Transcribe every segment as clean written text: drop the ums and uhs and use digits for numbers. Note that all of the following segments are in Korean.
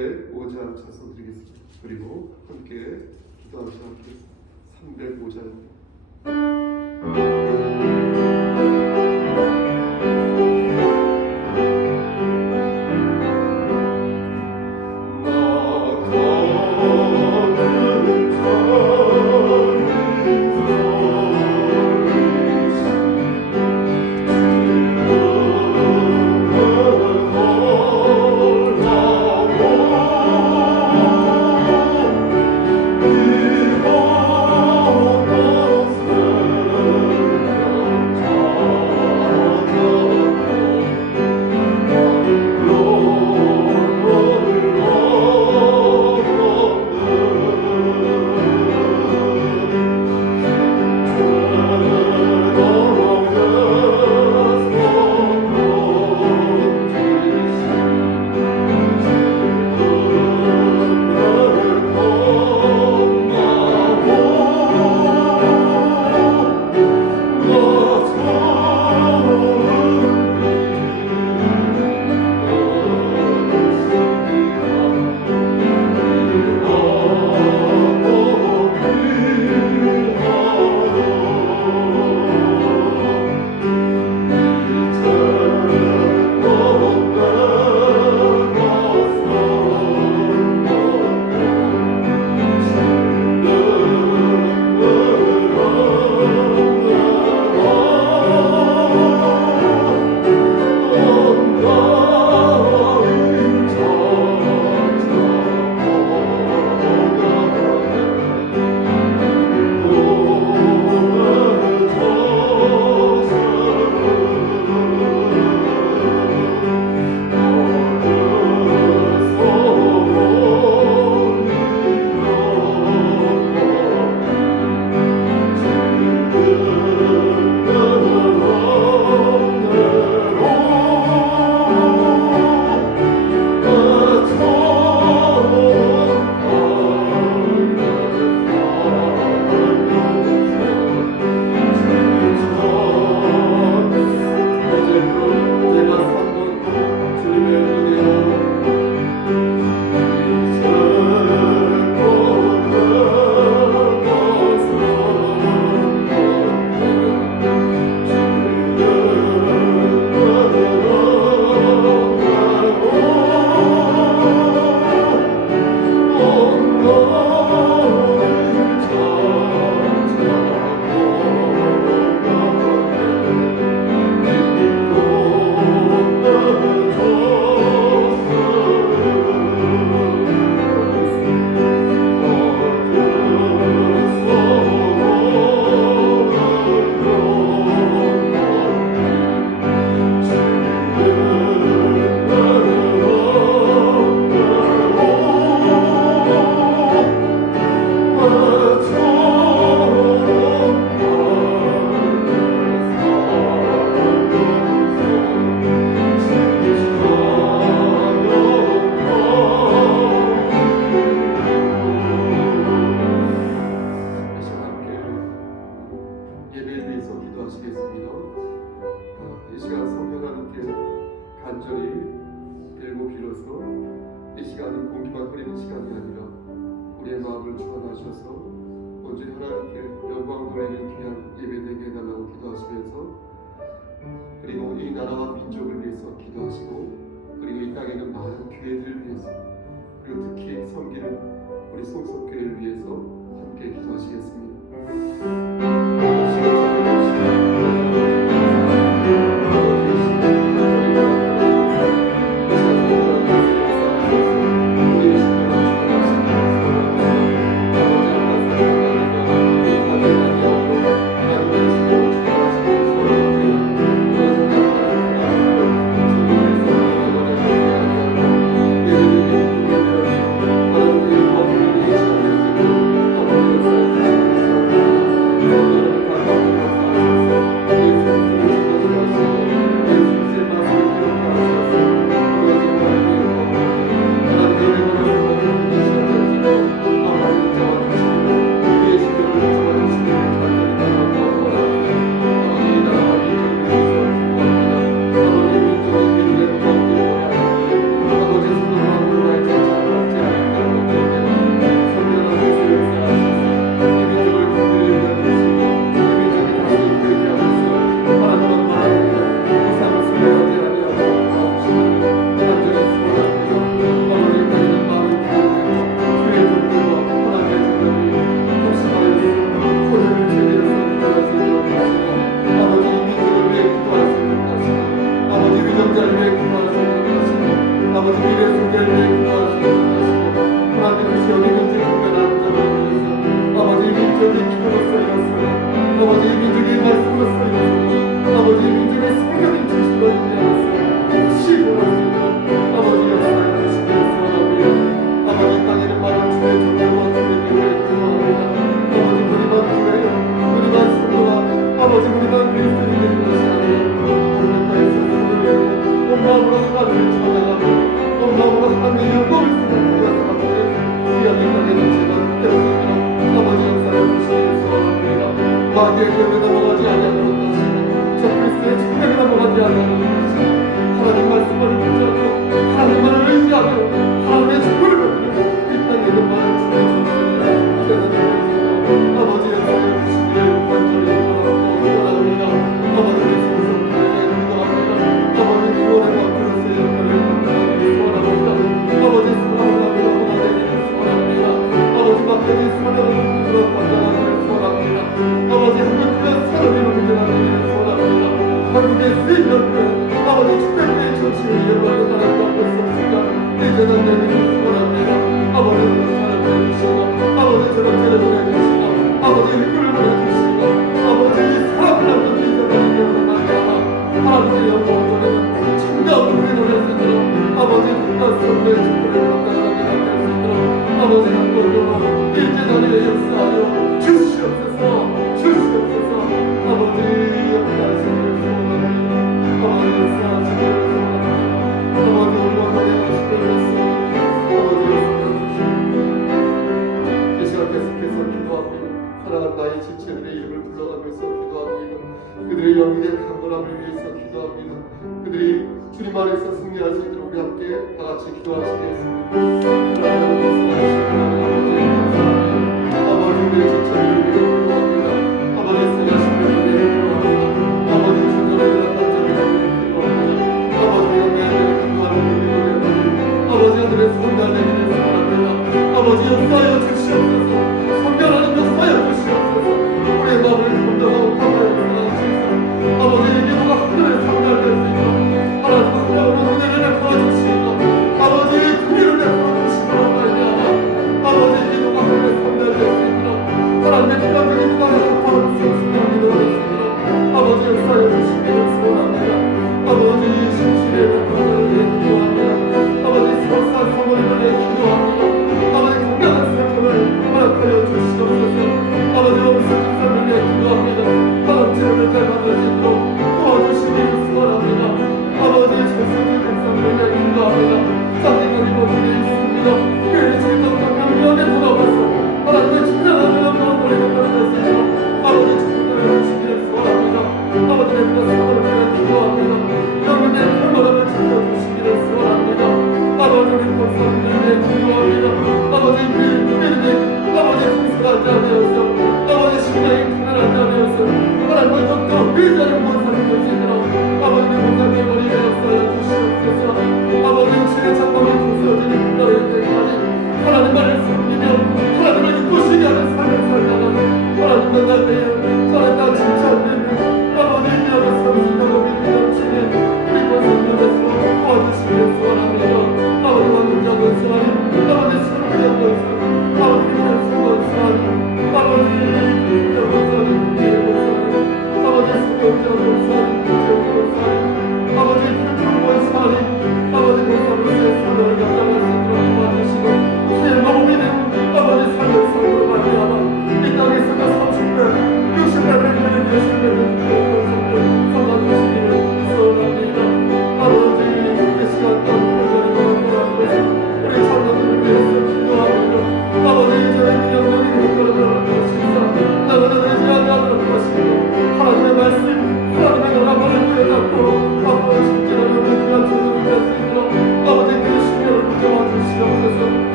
305자 찬송 드리겠습니다. 그리고 함께 기도하면서 함께 305자 그리고 이 나라와 민족을 위해서 기도하시고 그리고 이 땅에 있는 많은 교회들을 위해서 그리고 특히 섬기는 우리 송석교회를 위해서 함께 기도하시겠습니다.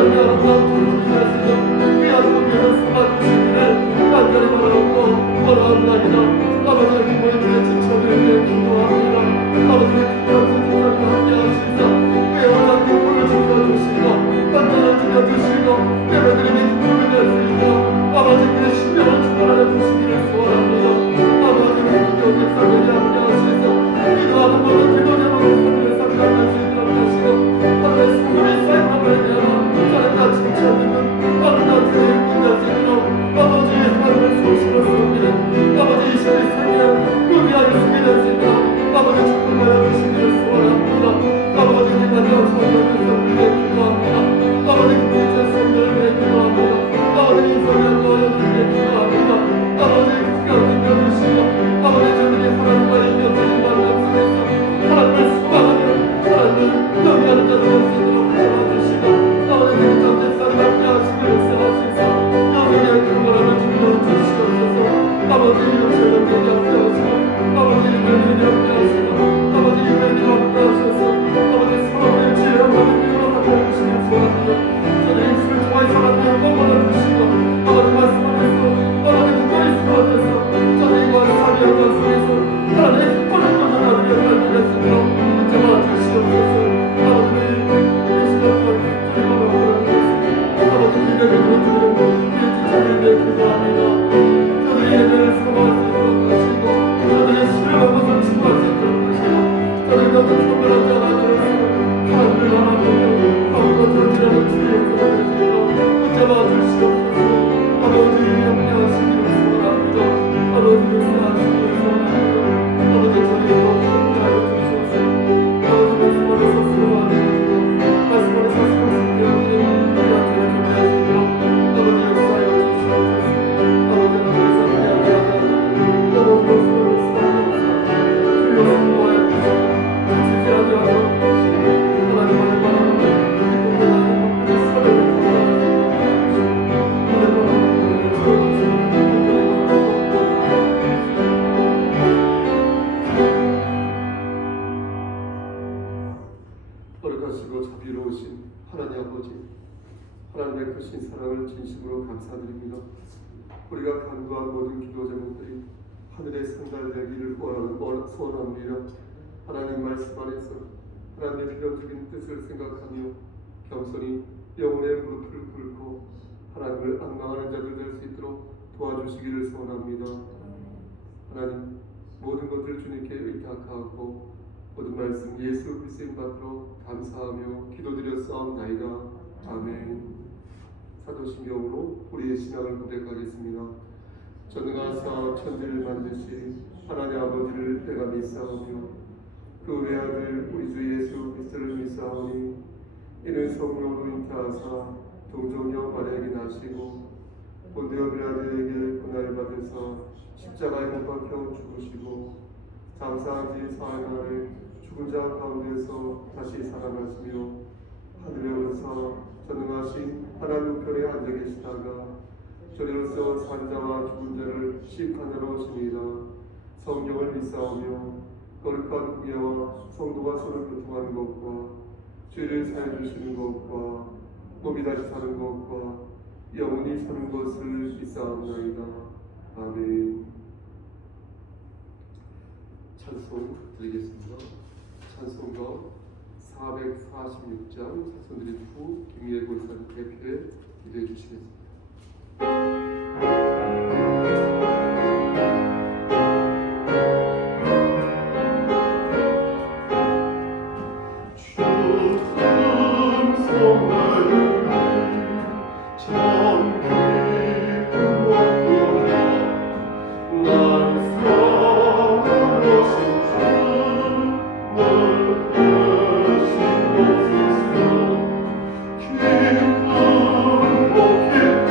하나님 예배드리는 기쁨을 낼 수 있도록 아버지 그의 신명을 충만하여 주시기를 소원합니다. 아버지 우리 백성에게 함께하시서 기도하는 모든 기도 제목을 하늘에 상달할 수 있도록 하시고 하늘의 성금이 쌓임함을 내어 자네가 칭찬되는 아름다운 세상을 끝내시도록 아버지 하나님을 소식으로 섬기는 아버지 21세기에 의미하여 승리될 수 있도록 아버지 축복하여 주시기를 소원합니다. 아버지 우리가 성령을 위해 기도합니다. 아버지 그분의 성령을 위해 기도합니다. 아버지 인성을 놓아주시기 위해 기도합니다. 아버지 그가 믿어주시고 아버지 저들이 하나님과의 연대를 만남속에서 하나님을 수고하며 하나님을 영위하는 자들 될 수 있도록 도와주시고 아버지 그 전제사를 함께하시기를 세워주시소 영역의 평안함을 주여 주시옵소서. 아버지 육체를 함께하시고 아버지 유명을 함께하시고 아버지 유명을 함께하셔서 아버지 서로의 지혜와 믿음으로 함께해주시길 소원합니다. 저들의 입술을 통하여 사람들을 뽑아주시고 아버지 말씀하면서 아버지 특별히 수고하면서 저들과 사비한 관속에서 하나님의 기쁨을 받는 하나님의 열매를 맺으며 붙잡아 주시옵소서. 아버지 이 시간과 기쁨을 받아보라는 것을 아버지 기대를 드리는 우리 지체를 위해 기도합니다. 저들의 예배를 사모할 수 있도록 하시고 저들의 신뢰한 것을 추구할 수 있도록 하시고 저들이 너무 특별한 자라들어서 하나님을 바라보며 아무것도 전지라는 주의 영광을 드리고 붙잡아 주시옵소서. 아버지 함께하시기를 소원합니다. 아버지 역사하시기를 소원합니다. 아버지 저희의 너무 함께하여 주시옵소서. 아버지 말씀 안에서 수고하게 해주시고 말씀 안에서 수고하게 해주시고 우리 앞에 준비하시도록 아버지 역사하여 주시옵소서. 아버지 하나님께서 함께하게 하다가 너무 말씀을 수고하옵소서. 주여 수고하여 주시고 지지 아니하도록 하시고 하나님만을 바라보며 기쁨을 나누는 우리 사랑을 거룩하시고 자비로우신 하나님 아버지, 하나님의 크신 사랑을 진심으로 감사드립니다. 우리가 간구한 모든 기도 제목들이 하늘에 상달되기를 소원합니다. 하나님 말씀 안에서 하나님의 필요적인 뜻을 생각하며 겸손히 영혼의 무릎을 꿇고 하나님을 앙망하는 자들 될 수 있도록 도와주시기를 소원합니다. 하나님 모든 것을 주님께 의탁하고 모든 말씀 예수 그리스도의 받들어 감사하며 기도드렸사옵나이다. 아멘. 사도신경으로 우리의 신앙을 고백하겠습니다. 전능하사 천지를 만드신 하나님 아버지를 내가 믿사오며 그 외아들 우리 주 예수 그리스도를 믿사오니 이는 성령으로 잉태하사 동정녀 마리아에게 나시고 본디오 빌라도에게 고난을 받으사 십자가에 못 박혀 죽으시고 장사한 지 사흘 만에 죽은 자 가운데서 다시 살아나시며 하늘에 오르사 전능하신 하나님 우편에 앉아 계시다가 저리로서 산자와 죽은 자를 심판하러 오십니다. 성경을 믿사오며 거룩한 구약과 성도가 서로 교통하는 것과 죄를 사해 주시는 것과 몸이 다시 사는 것과 영원히 사는 것을 믿사옵나이다. 아멘. 찬송 드리겠습니다. 찬송가 446장 찬송 드린 후 김희애 권사님 대표에 기도해 주시겠습니다. 기쁨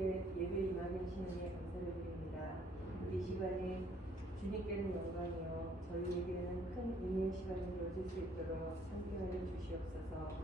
함께 예배 임하게 하신 은혜에 감사를 드립니다. 이 시간이 주님께는 영광이요 저희에게는 큰 의미의 시간이 되어질 수 있도록 함께하여 주시옵소서.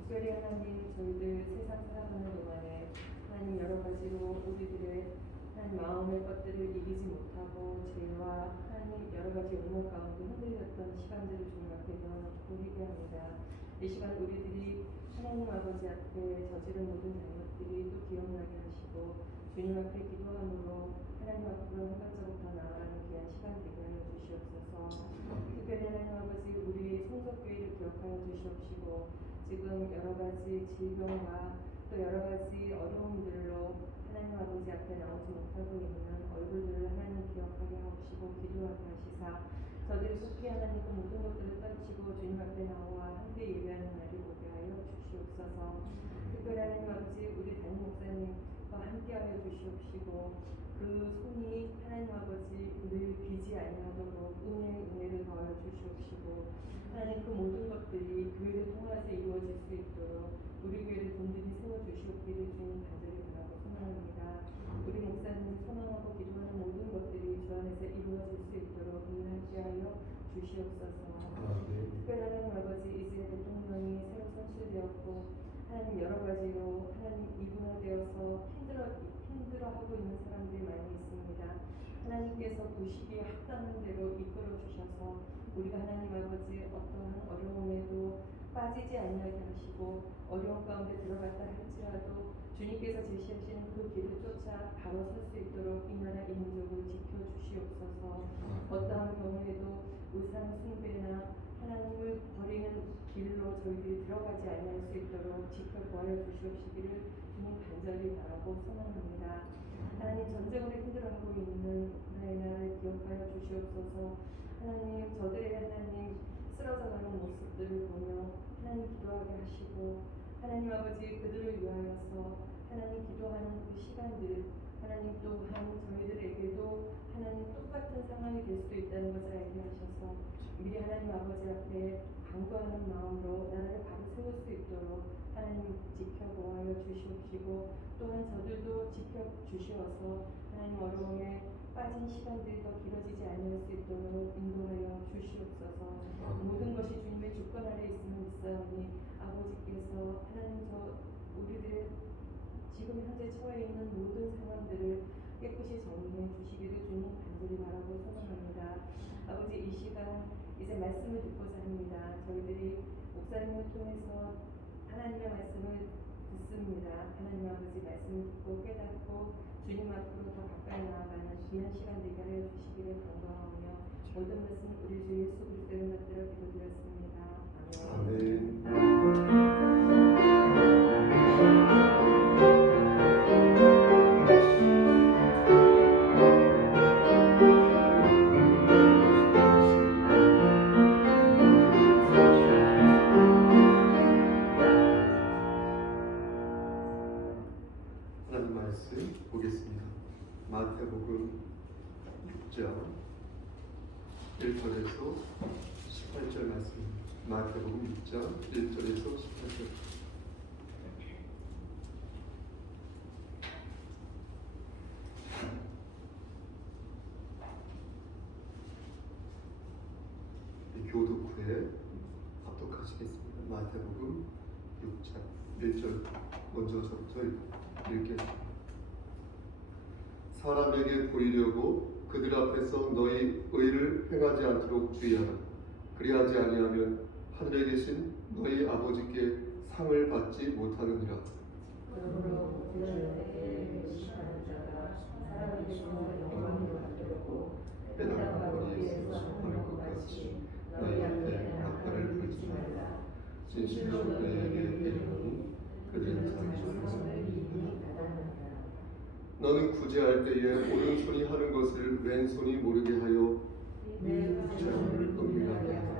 특별히 하나님 저희들 세상 살아가는 동안에 하나님 여러 가지로 우리들의 하나님 마음의 것들을 이기지 못하고 죄와 하나님 여러 가지 온갖 가운데 흔들렸던 시간들을 주님 앞에 넣어놓고 회개합니다. 이 시간 우리들이 하나님 아버지 앞에 저지른 모든 잘못들이 또 기억나게 하시고 주님 앞에 기도함으로 하나님 앞으로 한 발자국 더 나아가는 귀한 시간 되게 하여 주시옵소서. 특별히 하나님 아버지 우리 성석교회를 기억하여 주시옵시고 지금 여러 가지 질병과 또 여러 가지 어려움들로 하나님 아버지 앞에 나오지 못하고 있는 얼굴들을 하나님 기억하게 하옵시고 기도하게 하시사 저들이 속히 하나님 그 모든 것들을 떨치고 주님 앞에 나와 함께 예배하는 날이 오게 하여 주시옵소서. 특별히 하나님 아버지 우리 담임 목사님과 함께하여 주시옵시고 그 손이 하나님 아버지 늘 비지 아니하도록 은혜를 더하여 주시옵시고 하나님 그 모든 것들이 교회를 통해서 이루어질 수 있도록 우리 교회를 든든히 세워주시옵기를 주님 간절히 바라고 소망합니다. 우리 목사님 소망하고 기도하는 모든 것들이 주 안에서 이루어질 수 있도록 인하게 하여 주시옵소서. 특별히 하나님 아버지 이스라엘 대통령이 새로 선출되었고 하나님 여러 가지로 하나님 이분화되어서 힘들어하고 있는 사람들이 많이 있습니다. 하나님께서 그 시기에 합당한 대로 이끌어 주셔서 우리가 하나님 아버지 어떠한 어려움에도 빠지지 아니하게 하시고 어려운 가운데 들어갔다 할지라도 주님께서 제시하시는 그 길을 쫓아 바로 설 수 있도록 이 나라 이 민족을 지켜주시옵소서. 어떠한 경우에도 우상 숭배나 하나님을 버리는 길로 저희들이 들어가지 아니할 수 있도록 지켜보아 주시옵시기를 주님 간절히 바라고 소망합니다. 하나님 전쟁으로 힘들어하고 있는 우크라이나를 기억하여 주시옵소서. 하나님 저들의 하나님 쓰러져가는 모습들을 보며 하나님 기도하게 하시고 하나님 아버지 그들을 위하여서 하나님 기도하는 그 시간들 하나님 또한 저희들에게도 하나님 똑같은 상황이 될 수도 있다는 것을 알게 하셔서 미리 하나님 아버지 앞에 간구하는 마음으로 나라를 바로 세울 수 있도록 하나님 지켜보아 주시옵시고 또한 저들도 지켜주시어서 하나님 어려움에 빠진 시간들이 더 길어지지 않을 수 있도록 인도하여 주시옵소서. 모든 것이 주님의 주권 아래 있음을 믿사오니 아버지께서 하나님 우리들의 지금 현재 처해 있는 모든 상황들을 깨끗이 정리해 주시기를 주님 간절히 바라고 소망합니다. 아버지 이 시간 이제 말씀을 듣고자 합니다. 저희들이 목사님을 통해서 하나님의 말씀을 듣습니다. 하나님 아버지 말씀을 듣고 깨닫고 주님 앞으로 더 가까이 나아가는 귀한 시간 되게 하여 주시기를 간구하오며 모든 말씀 우리 주 예수 그리스도의 받들어 기도드렸습니다. 아멘. 하나님 말씀 보겠습니다. 마태복음 6장 1절에서 18절 말씀입니다. 마태복음 6장 1절에서 18절. 교독 후에 합독하시겠습니다. 마태복음 6장 1절 먼저 저부터 읽겠습니다. 사람에게 보이려고 그들 앞에서 너희 의를 행하지 않도록 주의하라. 그리하지 아니하면 하늘에 계신 너희 아버지께 상을 받지 못하느니라. 그러므로 그들에게 의식하는 자가 사람에게서 영광을 받들고 회당과 거리에서 하는 것 같이 너희 앞에 낙타를 불지 말라. 진실로 너희에게 이르노니 그들은 자기 손을 이미 받았느니라. 너는 구제할 때에 오른손이 하는 것을 왼손이 모르게 하여 내 구제를 은밀하게 하라.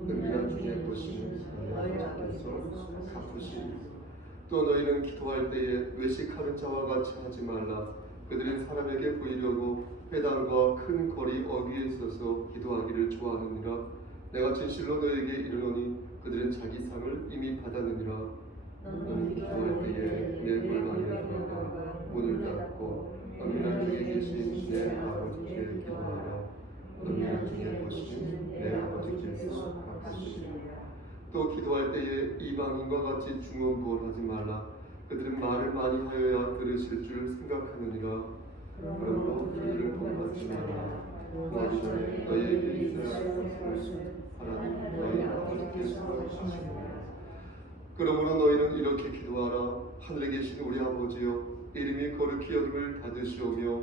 은밀한 중에 보시는 너희 아버지께서 갚으시리라. 또 너희는 기도할 때에 외식하는 자와 같이 하지 말라. 그들은 사람에게 보이려고 회당과 큰 거리 어귀에 있어서 기도하기를 좋아하느니라. 내가 진실로 너희에게 이르노니 그들은 자기 상을 이미 받았느니라. 너는 기도할 때에 내 골방에 들어가 문을 받고 은밀한 중에 계신 내 아버지께 기도하여 은밀한 중에 보시는 내 아버지께서 갚으시리라. 또 기도할 때에 이방인과 같이 중언부언하지 말라. 그들은 말을 많이 하여야 들으실 줄 생각하느니라. 그러므로 그들을 돕지 말라. 너희 전에 너희에게 있어야 할 것을 하나님 너희 아버지께서 하시느니라. 그러므로 너희는 이렇게 기도하라. 하늘에 계신 우리 아버지여, 이름이 거룩히 여김을 받으시오며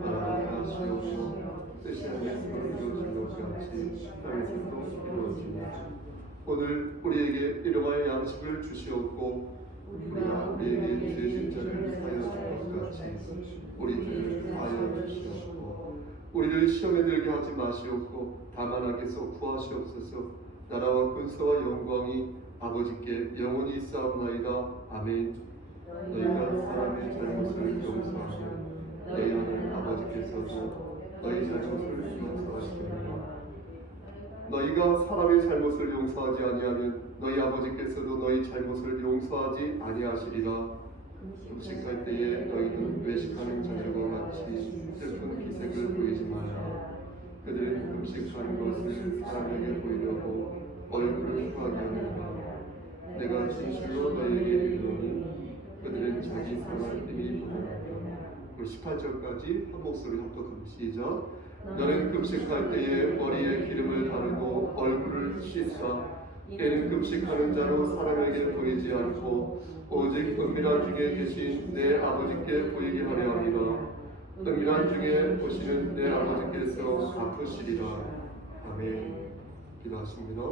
나라가 하시오며 뜻이 하늘에서 이루어진 것 같이 땅에서도 이루어지며 오늘 우리에게 일용할 양식을 주시옵고 우리가 우리에게 죄진 자를 사하여 줄 것 같이 우리 죄를 사하여 주시옵고 우리를 시험에 들게 하지 마시옵고 다만 악에서 구하시옵소서. 나라와 근세와 영광이 아버지께 영원히 있사옵나이다. 아멘. 너희가 사람의 잘못을 용서하면 너희 하나님 아버지께서도 너희 잘못을 용서하시리라. 너희가 사람의 잘못을 용서하지 아니하면 너희 아버지께서도 너희 잘못을 용서하지 아니하시리라. 음식할 때에 너희는 외식하는 자들과 같이 슬픈 기색을 보이지 말라. 그들은 음식하는 것을 사람에게 보이려고 얼굴을 흉하게 하느니라. 내가 진실로 너희에게 이르노니 그들은 자기 상을 이미 받았느니라. 18절까지 한 목소리 합독합니다. 시작. 너는 금식할 때에 머리에 기름을 바르고 얼굴을 씻어 때는 금식하는 자로 사람에게 보이지 않고 오직 은밀한 중에 계신 내 아버지께 보이게 하려 함이라. 은밀한 중에 보시는 내 아버지께서 갚으시리라. 아멘. 기도하십니다.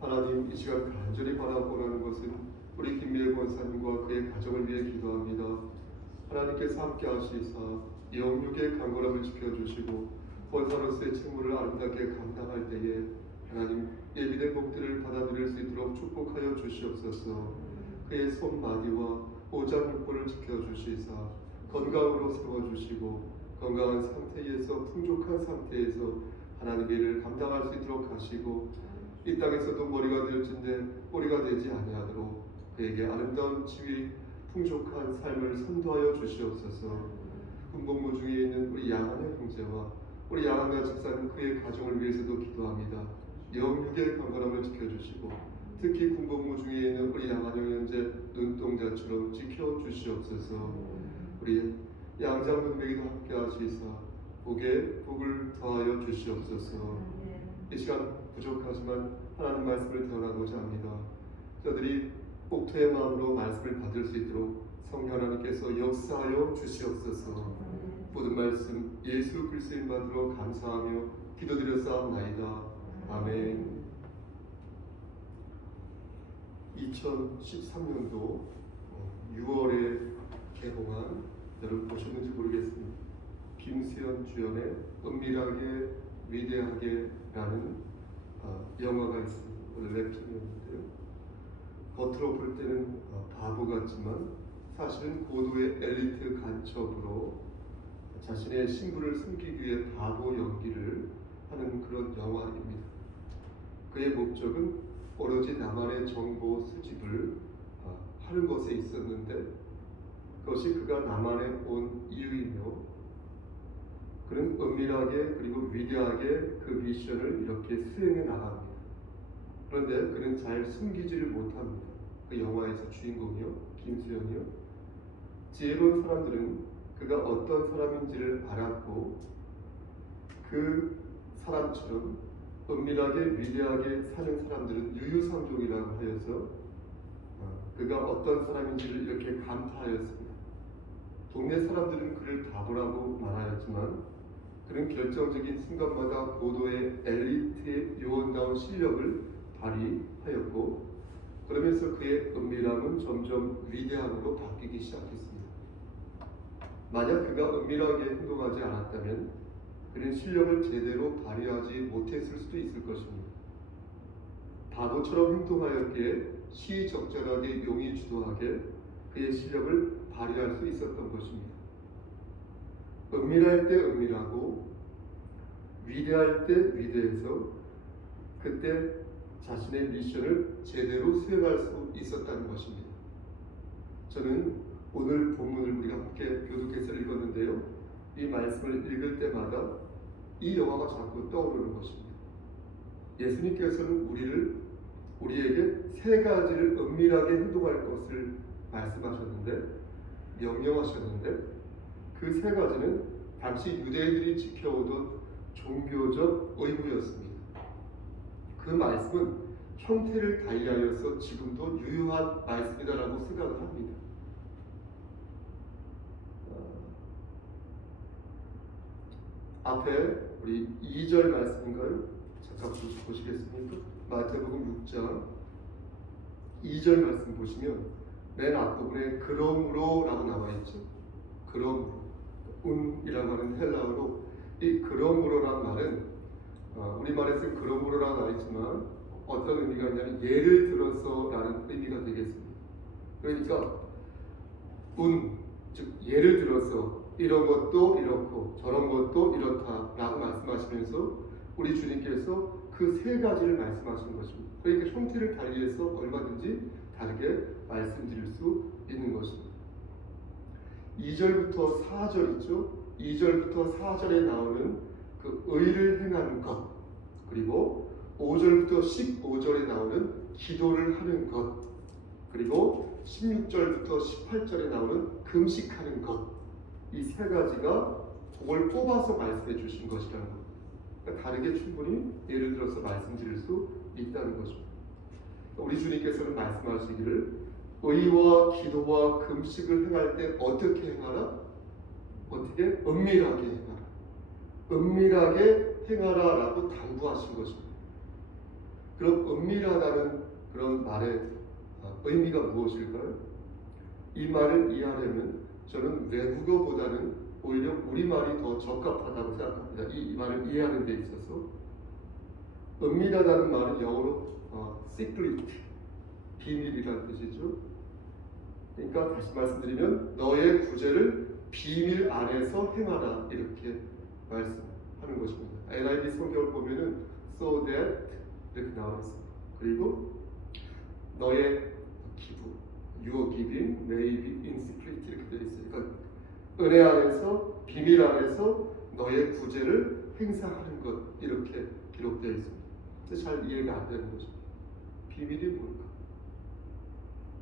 하나님, 이 시간 간절히 바라보라는 것은 우리 김미애 권사님과 그의 가정을 위해 기도합니다. 하나님께서 함께 하시사 영육의 강건함을 지켜주시고 권사로서의 책무를 아름답게 감당할 때에 하나님 예비된 복들을 받아들일 수 있도록 축복하여 주시옵소서. 그의 손마디와 오장육부를 지켜주시사 건강으로 세워주시고 건강한 상태에서 풍족한 상태에서 하나님의 일을 감당할 수 있도록 하시고 이 땅에서도 머리가 될진데 꼬리가 되지 아니하도록 그에게 아름다운 지위 풍족한 삶을 선도하여 주시옵소서. 군복무 중에 있는 우리 양한의 형제와 우리 양한과 집사는 그의 가정을 위해서도 기도합니다. 영육의 강건함을 지켜주시고 특히 군복무 중에 있는 우리 양한의 형제 눈동자처럼 지켜주시옵소서. 우리 양장군에게도 함께 하시사 복에 복을 더하여 주시옵소서. 이 시간 부족하지만 하나님 말씀을 전하고자 합니다. 저들이 복토의 마음으로 말씀을 받을 수 있도록 성령 하나님께서 역사하여 주시옵소서. 모든 말씀 예수 그리스도의 이름으로 감사하며 기도드렸사옵나이다. 아멘. 2013년도 6월에 개봉한, 여러분 보셨는지 모르겠습니다, 김수현 주연의 은밀하게 위대하게 라는 영화가 있습니다. 오늘 랩편이었는데요. 겉으로 볼 때는 바보 같지만 사실은 고도의 엘리트 간첩으로 자신의 신분을 숨기기 위해 바보 연기를 하는 그런 영화입니다. 그의 목적은 오로지 나만의 정보 수집을 하는 것에 있었는데 그것이 그가 남한에 온 이유이며 그는 은밀하게 그리고 위대하게 그 미션을 이렇게 수행해 나갑니다. 그런데 그는 잘 숨기지를 못합니다. 그 영화에서 주인공이요, 김수현이요. 지혜로운 사람들은 그가 어떤 사람인지를 알았고 그 사람처럼 은밀하게 위대하게 사는 사람들은 유유상종이라고 하여서 그가 어떤 사람인지를 이렇게 감파하였습니다. 동네 사람들은 그를 바보라고 말하였지만 그는 결정적인 순간마다 고도의 엘리트의 요원다운 실력을 발휘하였고 그러면서 그의 은밀함은 점점 위대함으로 바뀌기 시작했습니다. 만약 그가 은밀하게 행동하지 않았다면 그는 실력을 제대로 발휘하지 못했을 수도 있을 것입니다. 바보처럼 행동하였기에 시적절하게 용의주도하게 그의 실력을 발휘할 수 있었던 것입니다. 은밀할 때 은밀하고 위대할 때 위대해서 그때 자신의 미션을 제대로 수행할 수 있었다는 것입니다. 저는 오늘 본문을 우리가 함께 말씀을 읽을 때마다 이 영화가 자꾸 떠오르는 것입니다. 예수님께서는 우리에게 세 가지를 은밀하게 행동할 것을 말씀하셨는데, 명령하셨는데, 그 세 가지는 당시 유대인들이 지켜오던 종교적 의무였습니다. 그 말씀은 형태를 달리하여서 지금도 유효한 말씀이다라고 생각을 합니다. 앞에 우리 2절 말씀인가요? 잠깐 보시겠습니까? 마태복음 6장 2절 말씀 보시면 맨 앞부분에 그러므로 라고 나와 있죠. 그러므로, 운이라고 하는 헬라어로 이 그러므로란 말은 우리말에서 그러므로라고 나와 있지만 어떤 의미가 있냐면 예를 들어서 라는 의미가 되겠습니다. 그러니까 즉 예를 들어서 이런 것도 이렇고 저런 것도 이렇다라고 말씀하시면서 우리 주님께서 그 세 가지를 말씀하시는 것입니다. 그러니까 형태를 달리해서 얼마든지 다르게 말씀드릴 수 있는 것입니다. 2절부터 4절 있죠? 2절부터 4절에 나오는 그 의를 행하는 것, 그리고 5절부터 15절에 나오는 기도를 하는 것, 그리고 16절부터 18절에 나오는 금식하는 것, 이 세 가지가 그걸 뽑아서 말씀해 주신 것이라는 겁니다. 그러니까 다르게 충분히 예를 들어서 말씀드릴 수 있다는 것입니다. 우리 주님께서는 말씀하시기를 의와 기도와 금식을 행할 때 어떻게 행하라? 어떻게? 은밀하게 행하라. 은밀하게 행하라 라고 당부하신 것입니다. 그럼 은밀하다는 그런 말의 의미가 무엇일까요? 이 말을 이해하려면 저는 외국어보다는 오히려 우리말이 더 적합하다고 생각합니다. 이 말을 이해하는 데 있어서 은밀하다는 말은 영어로 secret, 비밀이라는 뜻이죠. 그러니까 다시 말씀드리면 너의 구제를 비밀 안에서 행하라 이렇게 말씀하는 것입니다. NIV 성경을 보면은 so that 이렇게 나와 있습니다. 그리고 너의 기부, your giving may be in secret 이렇게 되어 있어요. 그러니까 은혜 안에서, 비밀 안에서 너의 구제를 행사하는 것 이렇게 기록되어 있습니다. 잘 이해가 안 되는 것입니다. 비밀이 뭘까?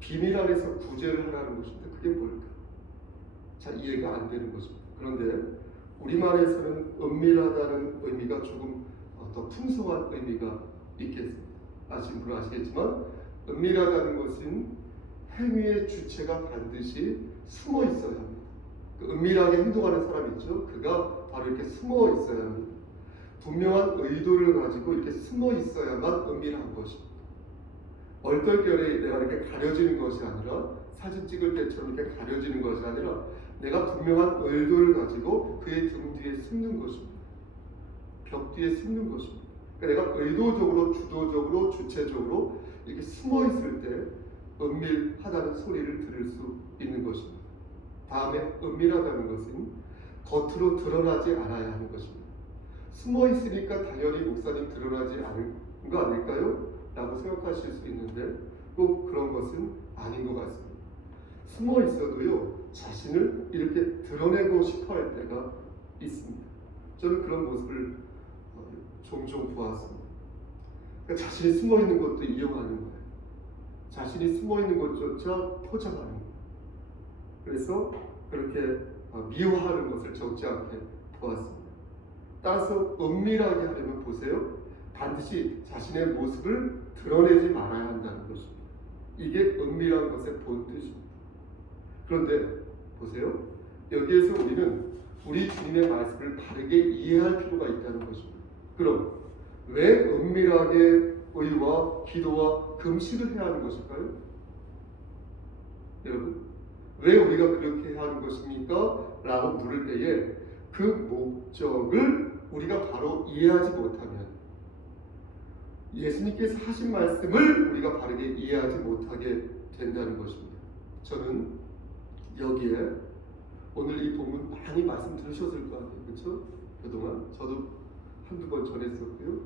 비밀 안에서 구제를 하라는 것인데 그게 뭘까? 잘 이해가 안 되는 것입니다. 그런데 우리말에서는 은밀하다는 의미가 조금 더 풍성한 의미가 있겠습니다. 물론 아시겠지만 은밀하다는 것은 행위의 주체가 반드시 숨어 있어야 합니다. 그 은밀하게 행동하는 사람 있죠? 그가 바로 이렇게 숨어 있어야 합니다. 분명한 의도를 가지고 이렇게 숨어 있어야만 은밀한 것입니다. 얼떨결에 내가 이렇게 가려지는 것이 아니라 사진 찍을 때처럼 이렇게 가려지는 것이 아니라 내가 분명한 의도를 가지고 그의 등 뒤에 숨는 것입니다. 벽 뒤에 숨는 것입니다. 그러니까 내가 의도적으로, 주도적으로, 주체적으로 이렇게 숨어 있을 때 은밀하다는 소리를 들을 수 있는 것입니다. 다음에 은밀하다는 것은 겉으로 드러나지 않아야 하는 것입니다. 숨어 있으니까 당연히 목사님 드러나지 않은 거 아닐까요? 라고 생각하실 수 있는데 꼭 그런 것은 아닌 것 같습니다. 숨어 있어도요 자신을 이렇게 드러내고 싶어 할 때가 있습니다. 저는 그런 모습을 종종 보았습니다. 그러니까 자신이 숨어 있는 것도 이용하는 거예요. 자신이 숨어 있는 것조차 포장하는 거예요. 그래서 그렇게 미워하는 것을 적지 않게 보았습니다. 따라서 은밀하게 하려면 보세요. 반드시 자신의 모습을 드러내지 말아야 한다는 것입니다. 이게 은밀한 것의 본 뜻입니다. 그런데 보세요. 여기에서 우리는 우리 주님의 말씀을 바르게 이해할 필요가 있다는 것입니다. 그럼 왜 은밀하게 의와 기도와 금식을 해야 하는 것일까요? 여러분, 왜 우리가 그렇게 해야 하는 것입니까? 라고 물을 때에 그 목적을 우리가 바로 이해하지 못하면 예수님께서 하신 말씀을 우리가 바르게 이해하지 못하게 된다는 것입니다. 저는 여기에 오늘 이 본문 많이 말씀 들으셨을 거 아니에요. 그렇죠? 그동안 저도 한두 번 전했었고요.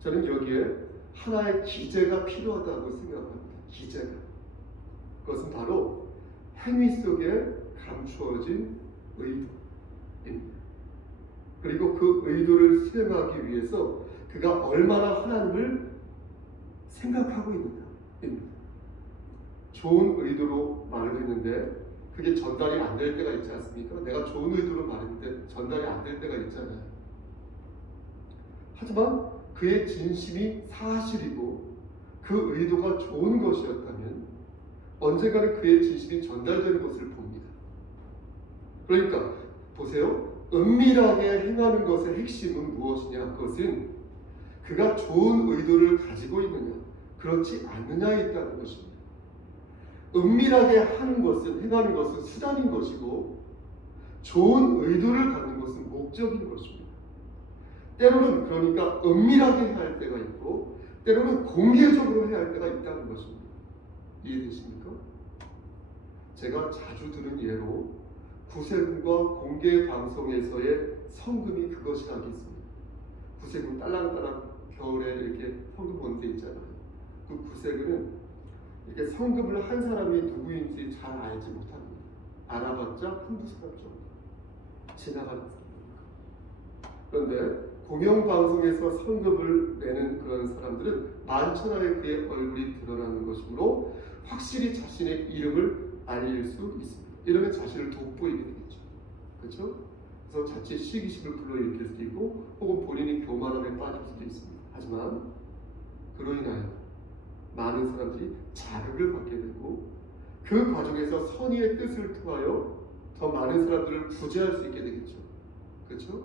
저는 여기에 하나의 기제가 필요하다고 생각합니다. 기제가. 그것은 바로 행위 속에 감추어진 의도입니다. 그리고 그 의도를 수행하기 위해서 그가 얼마나 하나님을 생각하고 있느냐입니다. 좋은 의도로 말을 했는데 그게 전달이 안 될 때가 있지 않습니까? 내가 좋은 의도로 말했는데 전달이 안 될 때가 있잖아요. 하지만 그의 진심이 사실이고 그 의도가 좋은 것이었다면 언젠가는 그의 진심이 전달되는 것을 봅니다. 그러니까 보세요. 은밀하게 행하는 것의 핵심은 무엇이냐? 그것은 그가 좋은 의도를 가지고 있느냐, 그렇지 않느냐에 있다는 것입니다. 은밀하게 하는 것은, 행하는 것은 수단인 것이고 좋은 의도를 갖는 것은 목적인 것입니다. 때로는 그러니까 은밀하게 해야 할 때가 있고 때로는 공개적으로 해야 할 때가 있다는 것입니다. 이해되십니까? 제가 자주 드는 예로 구세군과 공개 방송에서의 성금이 그것이라고 있습니다. 구세군 딸랑딸랑 겨울에 이렇게 성금 본 데 있잖아요. 그 구세군은 이렇게 성금을 한 사람이 누구인지 잘 알지 못합니다. 알아봤자 한두 사람 정도 지나가는 사람입니다. 그런데 공영방송에서 성금을 내는 그런 사람들은 만천하에 그의 얼굴이 드러나는 것이므로 확실히 자신의 이름을 알릴 수 있습니다. 이러면 자신을 돋보이게 되겠죠. 그렇죠? 그래서 자칫 시기심을 불러일으킬 수도 있고 혹은 본인이 교만함에 빠질 수도 있습니다. 하지만 그로 인하여 많은 사람들이 자극을 받게 되고 그 과정에서 선의의 뜻을 통하여 더 많은 사람들을 구제할 수 있게 되겠죠. 그렇죠?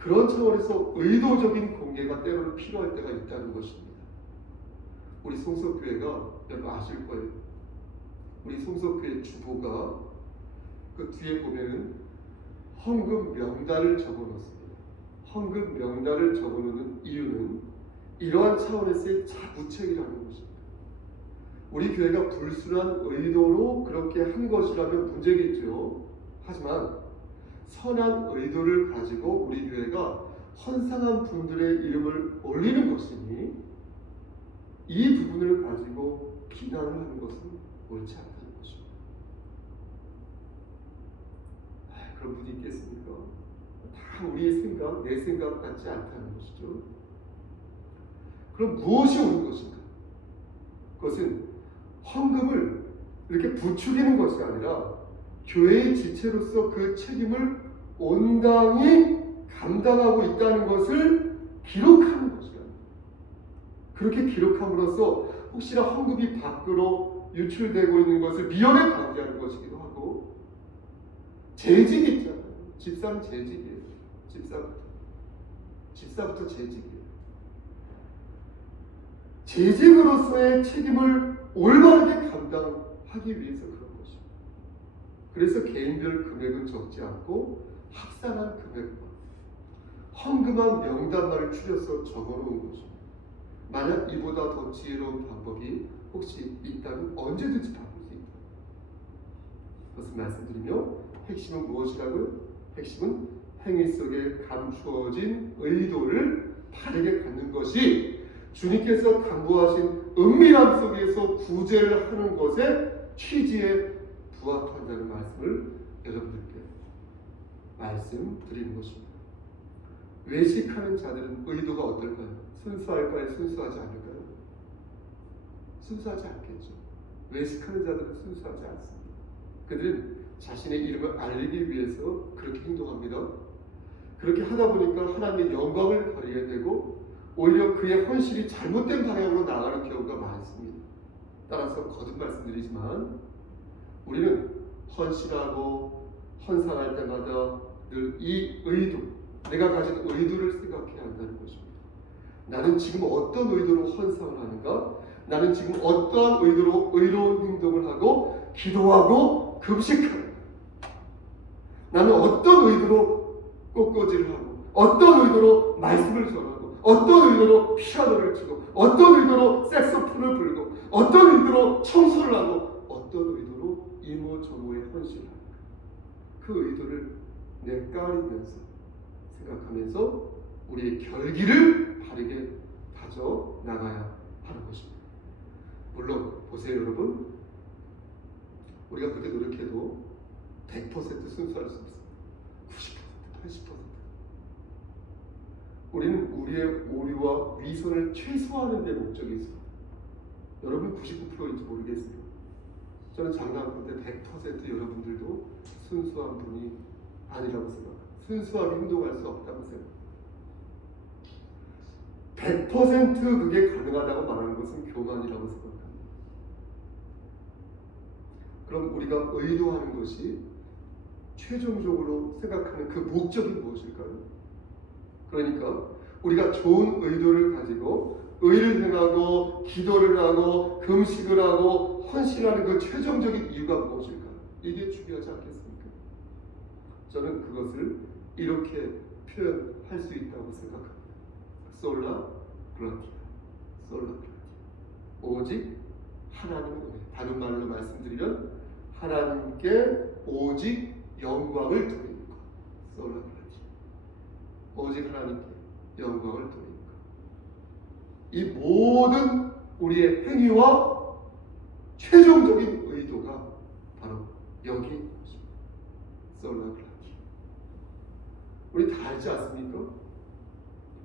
그런 차원에서 의도적인 공개가 때로는 필요할 때가 있다는 것입니다. 우리 송석교회가 여러분 아실 거예요. 우리 송석교회 주보가 그 뒤에 보면은 헌금 명단을 적어놓습니다. 헌금 명단을 적어놓는 이유는 이러한 차원에서의 자부책이라는 것입니다. 우리 교회가 불순한 의도로 그렇게 한 것이라면 문제겠죠. 하지만 선한 의도를 가지고 우리 교회가 헌상한 분들의 이름을 올리는 것이니 이 부분을 가지고 비난을 하는 것은 옳지 않다는 것입니다. 그런 분이 있겠습니까? 다 우리의 생각, 내 생각 같지 않다는 것이죠. 그럼 무엇이 옳은 것인가? 그것은 헌금을 이렇게 부추기는 것이 아니라 교회의 지체로서 그 책임을 온당히 감당하고 있다는 것을 기록하는 것이다. 그렇게 기록함으로써 혹시나 헌금이 밖으로 유출되고 있는 것을 미연에 방지하는 것이기도 하고 재직이 있잖아요. 집사는 재직이에요. 집사부터 재직이에요. 재직으로서의 책임을 올바르게 감당하기 위해서 그런 것입니다. 그래서 개인별 금액은 적지 않고 합산한 금액만 헌금한 명단만을 추려서 적어놓은 것입니다. 만약 이보다 더 지혜로운 방법이 혹시 있다면 언제든지 바꿀 수 있다. 그것을 말씀드리며 핵심은 무엇이라고요? 핵심은 행위 속에 감추어진 의도를 바르게 갖는 것이 주님께서 당부하신 은밀함 속에서 구제를 하는 것의 취지에 부합한다는 말씀을 여러분들께 말씀드리는 것입니다. 외식하는 자들은 의도가 어떨까요? 순수할까요? 순수하지 않을까요? 순수하지 않겠죠. 외식하는 자들은 순수하지 않습니다. 그들은 자신의 이름을 알리기 위해서 그렇게 행동합니다. 그렇게 하다 보니까 하나님의 영광을 가리게 되고 오히려 그의 헌신이 잘못된 방향으로 나가는 경우가 많습니다. 따라서 거듭 말씀드리지만 우리는 헌신하고 헌상할 때마다 늘 이 의도, 내가 가진 의도를 생각해야 한다는 것입니다. 나는 지금 어떤 의도로 헌상을 하는가? 나는 지금 어떠한 의도로 의로운 행동을 하고 기도하고 금식하는가? 나는 어떤 의도로 꽃꽂이를 하고 어떤 의도로 말씀을 전하고 어떤 의도로 피아노를 치고 어떤 의도로 색소폰을 불고 어떤 의도로 청소를 하고 어떤 의도로 이모저모에 헌신을 하는가? 그 의도를 내까리면서 생각하면서 우리의 결기를 바르게 다져 나가야 하는 것입니다. 물론 보세요 여러분, 우리가 그렇게 노력해도 100% 순수할 수 없습니다. 90%, 80% 우리는 우리의 오류와 위선을 최소화하는 데 목적이 있습니다. 여러분 99%인지 모르겠어요. 저는 장담컨대 100% 여러분들도 순수한 분이 아니라고 생각합니다. 순수하게 행동할 수 없다고 생각합니다. 100% 그게 가능하다고 말하는 것은 교만이라고 생각합니다. 그럼 우리가 의도하는 것이 최종적으로 생각하는 그 목적이 무엇일까요? 그러니까 우리가 좋은 의도를 가지고 의를 행하고 기도를 하고 금식을 하고 헌신하는 그 최종적인 이유가 무엇일까? 이게 중요하지 않겠습니까? 저는 그것을 이렇게 표현할 수 있다고 생각합니다. 솔라 그라티아, 솔라 그라티아. 오직 하나님의 은혜. 다른 말로 말씀드리면 하나님께 오직 영광을 돌리는 것. 솔라 그라티아. 오직 하나님께 영광을 돌리는 것. 이 모든 우리의 행위와 최종적인 의도가 바로 여기에 있는 것입니다. 솔라 그라티아. 우리 다 알지 않습니까?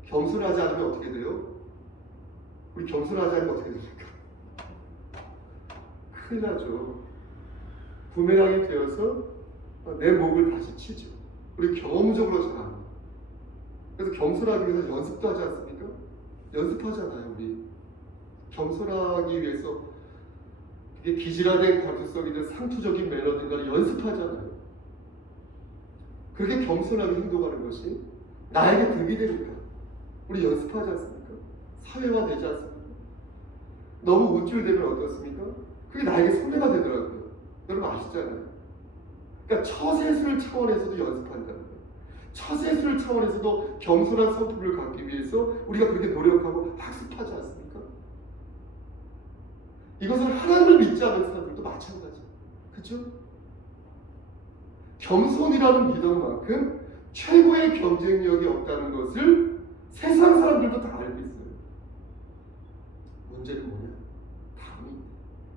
겸손하지 않으면 어떻게 돼요? 우리 겸손하지 않으면 어떻게 됩니까? 큰일 나죠. 부메랑이 되어서 내 목을 다시 치죠. 우리 경험적으로 잘 압니다. 그래서 겸손하기 위해서 연습도 하지 않습니까? 연습하잖아요. 우리 겸손하기 위해서 그게 기질화된 감수성이든 상투적인 매너든가 연습하잖아요. 그렇게 겸손하게 행동하는 것이 나에게 득이 되니까 우리 연습하지 않습니까? 사회화되지 않습니까? 너무 우쭐대면 어떻습니까? 그게 나에게 손해가 되더라고요. 여러분 아시잖아요. 그러니까 처세술 차원에서도 연습한다는 거예요. 처세술 차원에서도 겸손한 성품을 갖기 위해서 우리가 그렇게 노력하고 학습하지 않습니까? 이것은 하나님을 믿지 않는 사람들도 마찬가지예요. 그렇죠? 겸손이라는 믿음만큼 최고의 경쟁력이 없다는 것을 세상 사람들도 다 알고 있어요. 문제는 뭐냐? 다음이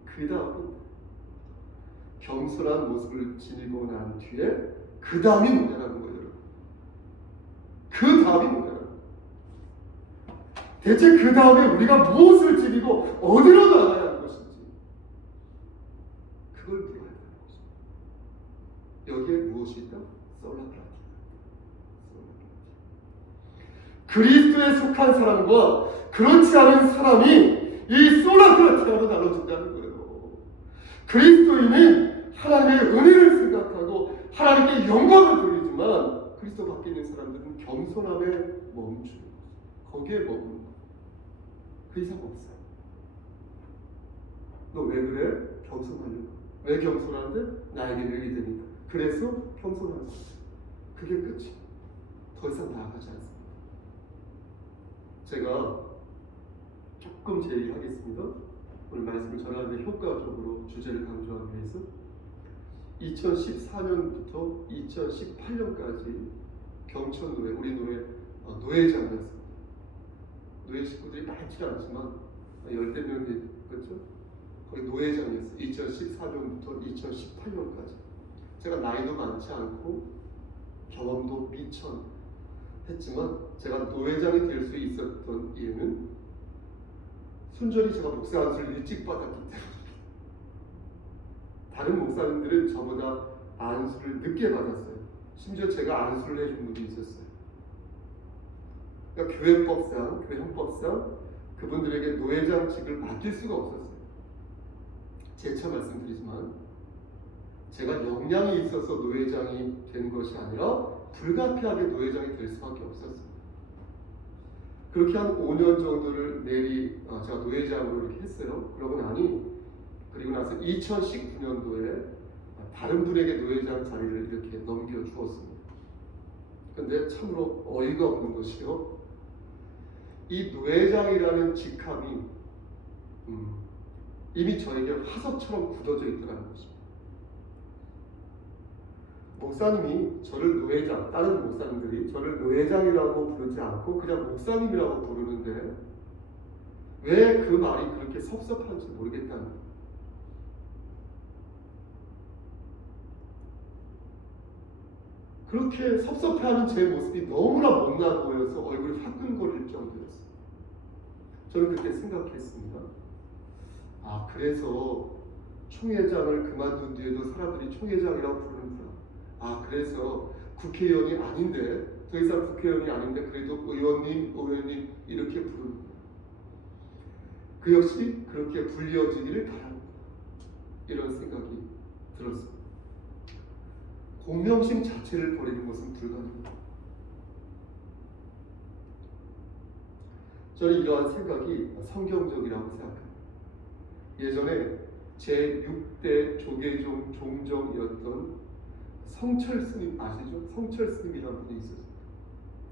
그 다음이 겸손한 모습을 지니고 난 뒤에 그 다음이 뭐냐는 거예요. 그 다음이 뭐냐는 거예요. 대체 그 다음에 우리가 무엇을 지니고 어디로 나가야 하는 것인지 그걸 물어야 하는 것입니다. 여기에 무엇이 있다? 솔라그라티아. 그리스도에 속한 사람과 그렇지 않은 사람이 이 솔라그라티아로 나눠진다는 거예요. 그리스도인은 하나님의 은혜를 생각하고 하나님께 영광을 돌리지만 그리스도 밖에 있는 사람들은 겸손함에 멈추는 거죠. 거기에 머무는 거예요. 그 이상 없어요. 너 왜 그래? 겸손하려고. 왜 겸손한데? 나에게 능이 되니까. 그래서 겸손한 거죠. 그게 끝이에요. 더 이상 나아가지 않습니다. 제가 조금 제 얘기 하겠습니다. 오늘 말씀을 전하는데 효과적으로 주제를 강조하기 위해서 2014년부터 2018년까지 경천노회, 우리 노회 노회장이었습니다. 노회 식구들이 많지 않지만 10대 명 됐죠. 거기 노회장이었어요. 2014년부터 2018년까지. 제가 나이도 많지 않고 경험도 미천 했지만 제가 노회장이 될 수 있었던 이유는 순전히 제가 목사 안수를 일찍 받았기 때문입니다. 다른 목사님들은 저보다 안수를 늦게 받았어요. 심지어 제가 안수를 해준 분도 있었어요. 그러니까 교회법상, 교회 헌법상 그분들에게 노회장직을 맡길 수가 없었어요. 재차 말씀드리지만 제가 역량이 있어서 노회장이 된 것이 아니라 불가피하게 노회장이 될 수밖에 없었어요. 그렇게 한 5년 정도를 제가 노회장으로 이렇게 했어요. 그리고 나서 2019년도에 다른 분에게 노회장 자리를 이렇게 넘겨주었습니다. 그런데 참으로 어이가 없는 것이요. 이 노회장이라는 직함이 이미 저에게 화석처럼 굳어져 있더라는 것입니다. 목사님이 저를 노회장, 다른 목사님들이 저를 노회장이라고 부르지 않고 그냥 목사님이라고 부르는데 왜 그 말이 그렇게 섭섭한지 모르겠다는 거예요. 그렇게 섭섭해하는 제 모습이 너무나 못나 보여서 얼굴이 화끈거릴 정도였어요. 저는 그때 생각했습니다. 아, 그래서 총회장을 그만둔 뒤에도 사람들이 총회장이라고 부르는구나. 아, 그래서 국회의원이 아닌데, 더 이상 국회의원이 아닌데 그래도 의원님, 의원님 이렇게 부르는구나. 그 역시 그렇게 불리어지기를 바랍니다. 이런 생각이 들었습니다. 공명심 자체를 버리는 것은 불가능합니다. 저는 이러한 생각이 성경적이라고 생각합니다. 예전에 제6대 조계종 종정이었던 성철 스님 아시죠? 성철 스님이라는 분이 있었어요.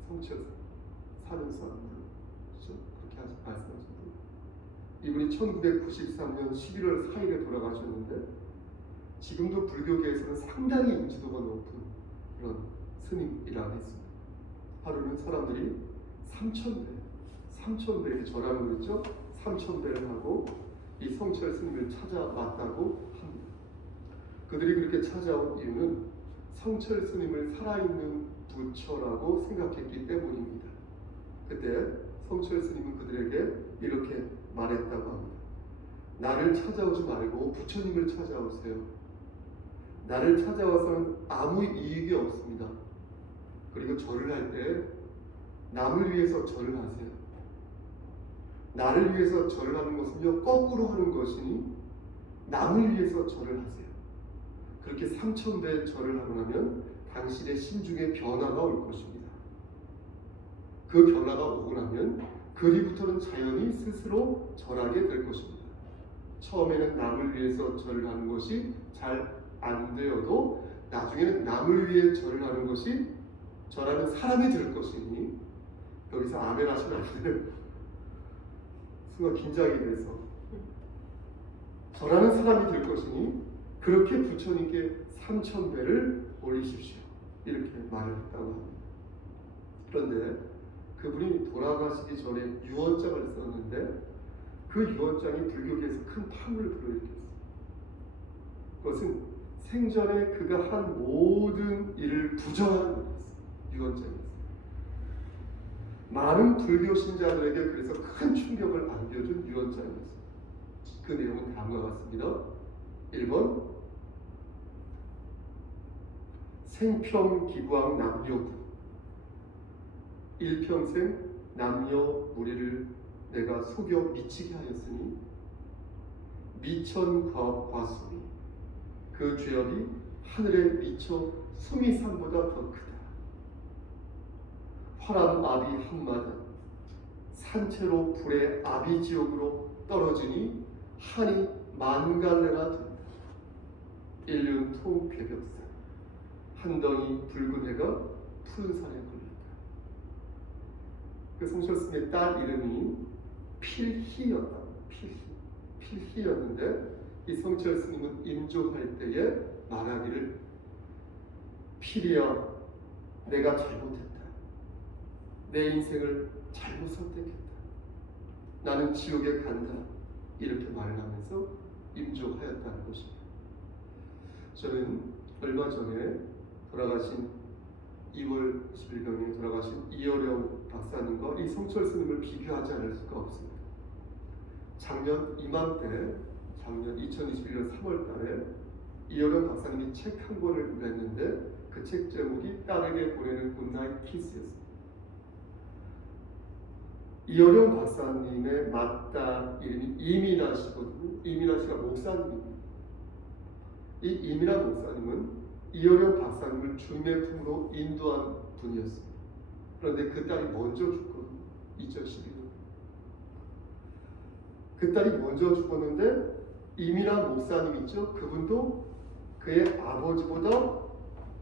성철 사는 사람들 그렇죠? 그렇게 말씀하셨어요. 이분이 1993년 11월 4일에 돌아가셨는데 지금도 불교계에서는 상당히 인지도가 높은 그런 스님이라고 했습니다. 하루는 사람들이 3,000배 절하는 거 있죠? 3,000배를 하고 이 성철 스님을 찾아왔다고 합니다. 그들이 그렇게 찾아온 이유는 성철 스님을 살아있는 부처라고 생각했기 때문입니다. 그때 성철 스님은 그들에게 이렇게 말했다고 합니다. 나를 찾아오지 말고 부처님을 찾아오세요. 나를 찾아와서는 아무 이익이 없습니다. 그리고 절을 할 때 남을 위해서 절을 하세요. 나를 위해서 절을 하는 것은요, 거꾸로 하는 것이니 남을 위해서 절을 하세요. 그렇게 3,000배 절을 하고 나면 당신의 심중에 변화가 올 것입니다. 그 변화가 오고 나면 그리부터는 자연히 스스로 절하게 될 것입니다. 처음에는 남을 위해서 절을 하는 것이 잘 안 되어도 나중에는 남을 위해 절을 하는 것이 절하는 사람이 될 것이니, 여기서 아멘 하시면 안 돼요. 순간 긴장이 돼서 절하는 사람이 될 것이니 그렇게 부처님께 3,000배를 올리십시오. 이렇게 말을 했다고 합니다. 그런데 그분이 돌아가시기 전에 유언장을 썼는데 그 유언장이 불교계에서 큰 파문을 불러일으켰어요. 그것은 생전에 그가 한 모든 일을 부정하는 것이었어요. 유언장이었어요. 많은 불교 신자들에게 그래서 큰 충격을 안겨준 유언장이었어요. 그 내용은 다음과 같습니다. 1번 생평기부왕 남녀부 일평생 남녀 무리를 내가 속여 미치게 하였으니 미천과수미 그 죄업이 하늘에 미쳐 수미산보다 더 크다. 화람아비 한마다 산채로 불의 아비지옥으로 떨어지니 한이 만갈래나 된다. 일륜통 괴벽산 한 덩이 붉은 해가 푸른 산에 걸렸다. 그 성철스님의 딸 이름이 필희였다. 필희였는데 이 성철 스님은 임종할 때에 말하기를 필이야 내가 잘못했다. 내 인생을 잘못 선택했다. 나는 지옥에 간다. 이렇게 말을 하면서 임종하였다는 것입니다. 저는 얼마 전에 돌아가신 2월 10일경에 돌아가신 이어령 박사님과 이 성철 스님을 비교하지 않을 수가 없습니다. 작년 이맘때 작년 2021년 3월 달에 이어령 박사님이 책 한 권을 냈는데 그 책 제목이 딸에게 보내는 굿나잇 키스였습니다. 이어령 박사님의 맏딸 이름이 이민아 씨거든요. 이민아 씨가 목사님입니다. 이 이민아 목사님은 이어령 박사님을 주님의 품으로 인도한 분이었습니다. 그런데 그 딸이 먼저 죽거든요. 2012년. 그 딸이 먼저 죽었는데 이민아 목사님 있죠? 그분도 그의 아버지보다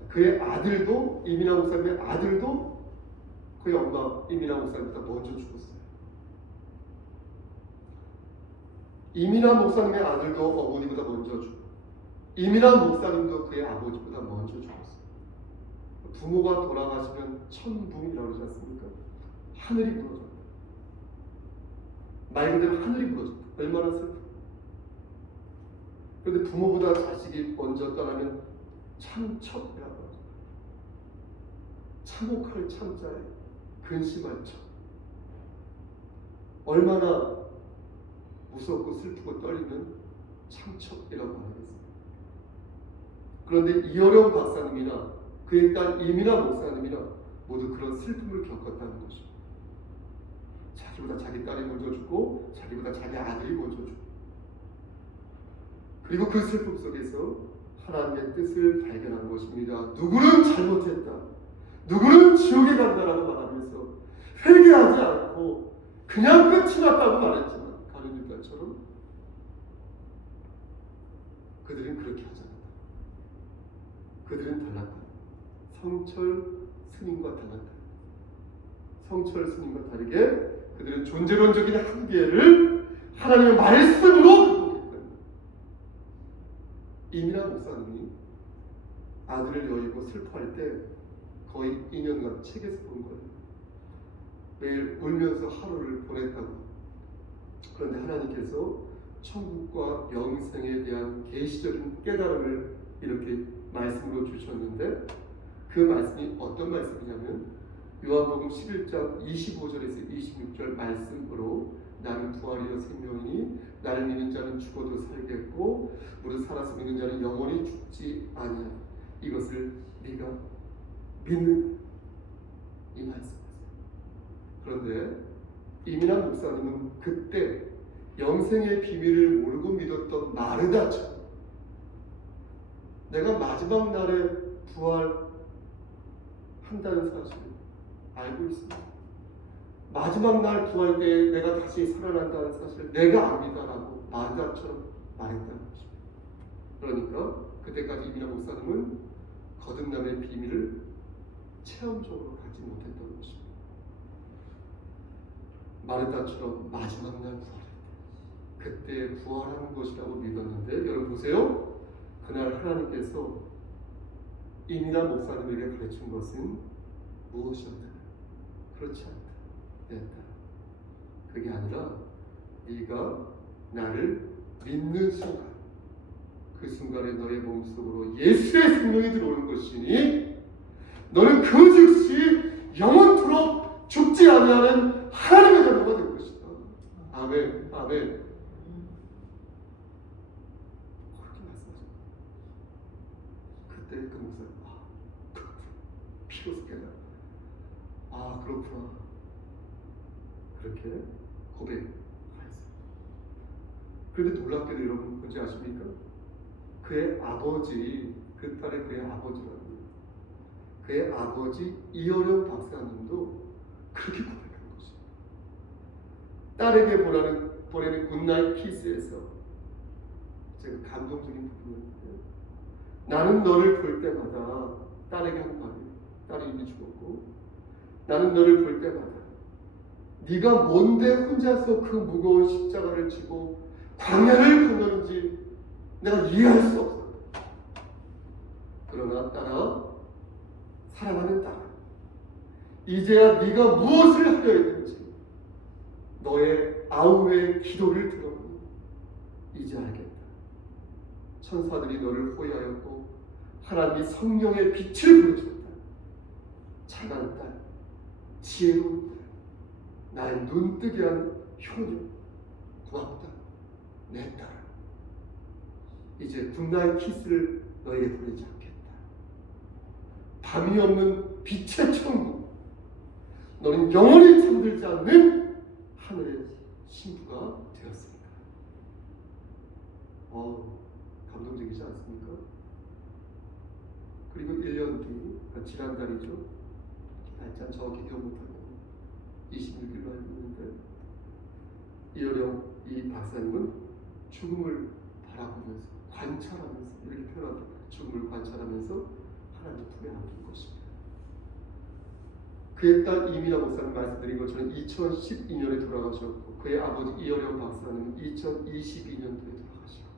그의 아들도 이민아 목사님의 아들도 그의 엄마 이민아 목사님보다 먼저 죽었어요. 이민아 목사님의 아들도 어머니보다 먼저 죽고 이민아 목사님도 그의 아버지보다 먼저 죽었어요. 부모가 돌아가시면 천붕이라고 그러지 않습니까? 하늘이 무너졌다. 말 그대로 하늘이 무너졌다. 얼마나 슬프다. 그런데 부모보다 자식이 먼저 떠나면 참첩이라고 하죠. 참혹할 참자에 근심할 척. 얼마나 무섭고 슬프고 떨리는 참척이라고 하겠습니다. 그런데 이어령 박사님이나 그의 딸 이민아 목사님이나 모두 그런 슬픔을 겪었다는 것입니다. 자기보다 자기 딸이 먼저 죽고 자기보다 자기 아들이 먼저 죽고, 그리고 그 슬픔 속에서 하나님의 뜻을 발견한 것입니다. 누구는 잘못했다, 누구는 지옥에 간다라고 말하면서 회개하지 않고 그냥 끝이 났다고 말했지만, 가룟 유다처럼 그들은 그렇게 하지 않았다. 그들은 달랐다. 성철 스님과 달랐다. 성철 스님과 다르게 그들은 존재론적인 한계를 하나님의 말씀으로 극복했다. 이민아 목사님이 아들을 여의고 슬퍼할 때 거의 2년간 책에서 본 거예요. 매일 울면서 하루를 보냈다고. 그런데 하나님께서 천국과 영생에 대한 계시적인 깨달음을 이렇게 말씀으로 주셨는데, 그 말씀이 어떤 말씀이냐면 요한복음 11장 25절에서 26절 말씀으로 나는 부활이요 생명이니 나를 믿는 자는 죽어도 살겠고 무릇 살아서 믿는 자는 영원히 죽지 아니하리. 이것을 네가 믿는 이 말씀이었어요. 그런데 이민아 목사님은 그때 영생의 비밀을 모르고 믿었던 마르다처럼 내가 마지막 날에 부활한다는 사실을 알고 있습니다. 마지막 날 부활 때 내가 다시 살아난다는 사실을 내가 압니다라고 마르다처럼 말했다는 것입니다. 그러니까 그때까지 이민아 목사님은 거듭남의 비밀을 체험적으로 갖지 못했던 것입니다. 마르다처럼 마지막 날 부활할 때 그때 부활하는 것이라고 믿었는데, 여러분 보세요. 그날 하나님께서 이민아 목사님에게 가르친 것은 무엇이었다? 그렇지 않다. 내 딸, 그게 아니라 네가 나를 믿는 순간, 그 순간에 너의 몸속으로 예수의 생명이 들어오는 것이니 너는 그 즉시 영원토록 죽지 아니하는 하나님의 자녀가 될 것이다. 아멘, 아멘. 그렇게 말씀하셨어요. 그때 그 목사님, 비로소 깨달아. 그렇구나. 그렇게 고백하였어요. 그런데 놀랍게도 여러분 뭔지 아십니까? 그의 아버지, 그 딸의 그의 아버지라는, 그의 아버지 이어령 박사님도 그렇게 고백한 것이에요. 딸에게 보내는 굿나잇 키스에서 제가 감동적인 부분이었는데, 나는 너를 볼 때마다, 딸에게 한 말이, 딸이 이미 죽었고, 나는 너를 볼 때마다 네가 뭔데 혼자서 그 무거운 십자가를 지고 광야를 건너는지 내가 이해할 수 없어. 그러나 딸아, 사랑하는 딸아, 이제야 네가 무엇을 하려 했는지 너의 아우의 기도를 들어보니 이제 알겠다. 천사들이 너를 호위하였고 하나님이 성령의 빛을 보여주었다. 착한 딸, 지혜로운 딸, 날 눈뜨게 한 효녀, 고맙다. 내 딸아, 이제 굿나잇 키스를 너에게 보내지 않겠다. 밤이 없는 빛의 천국, 너는 영원히 잠들지 않는 하늘의 신부가 되었습니다. 감동적이지 않습니까? 그리고 1년 뒤, 지난달이죠. 날짜 정확히 기억 못하고 26일로 알고 있는데, 이어령 이 박사님은 죽음을 바라보면서, 관찰하면서, 이렇게 표현합니다. 죽음을 관찰하면서 하나님 품에 안긴 것입니다. 그의 딸 이민아 목사님 말씀드린 것처럼 2012년에 돌아가셨고, 그의 아버지 이어령 박사님은 2022년도에 돌아가셨고,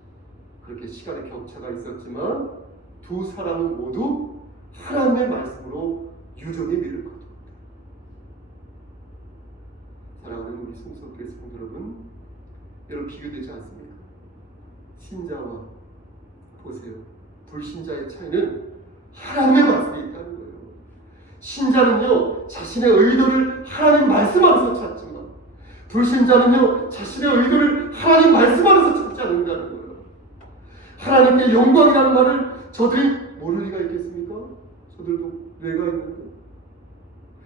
그렇게 시간의 격차가 있었지만 두 사람은 모두 하나님의 말씀으로 유종의 미를 거두었다. 사랑하는 우리 송석교회 성도 여러분, 여러분 비교되지 않습니까? 신자와, 보세요, 불신자의 차이는 하나님의 말씀이 있다는 거예요. 신자는요 자신의 의도를 하나님 말씀 안에서 찾지만 불신자는요 자신의 의도를 하나님 말씀 안에서 찾지 않는다는 거예요. 하나님께 영광이라는 말을 저들이 모를 리가 있겠습니까? 저들도 뇌가 있는데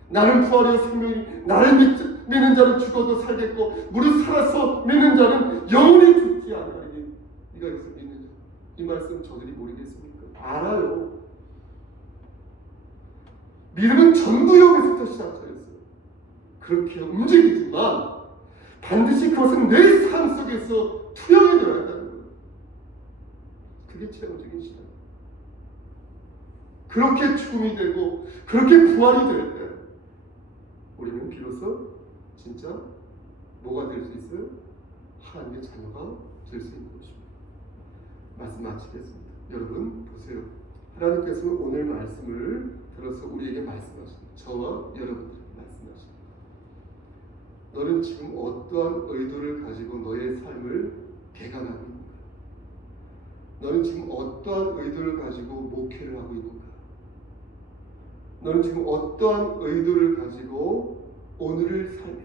나는 부활이요 생명이 나를 믿는 자는 죽어도 살겠고 무릇 살아서 믿는 자는 영원히 죽지 아니하리니 네가 여기서 믿느냐? 이 말씀 저들이 모르겠습니까? 알아요. 믿음은 전부 여기서부터 시작하였어요. 그렇게 움직이지만 반드시 그것은 내 삶 속에서 투영이 되어야 한다는 거예요. 그게 체험적인 신앙. 그렇게 죽음이 되고 그렇게 부활이 될 때 우리는 비로소 진짜 뭐가 될 수 있어요? 하나님의 자녀가 될 수 있는 것입니다. 말씀 마치겠습니다. 여러분 보세요. 하나님께서는 오늘 말씀을 들어서 우리에게 말씀하십니다. 저와 여러분들에게 말씀하십니다. 너는 지금 어떠한 의도를 가지고 너의 삶을 개간하고 있는가? 너는 지금 어떠한 의도를 가지고 목회를 하고 있는가? 너는 지금 어떠한 의도를 가지고 오늘을 살며